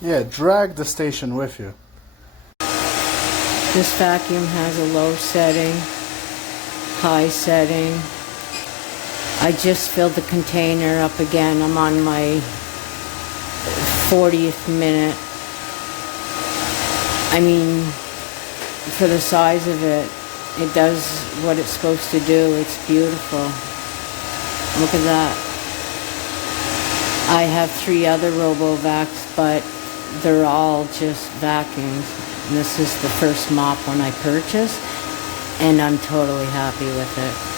Yeah, drag the station with you. This vacuum has a low setting, high setting. I just filled the container up again. I'm on my 40th minute. I mean, for the size of it, it does what it's supposed to do. It's beautiful. Look at that. I have 3 other RoboVacs, but they're all just vacuums. And this is the first mop one I purchased, and I'm totally happy with it.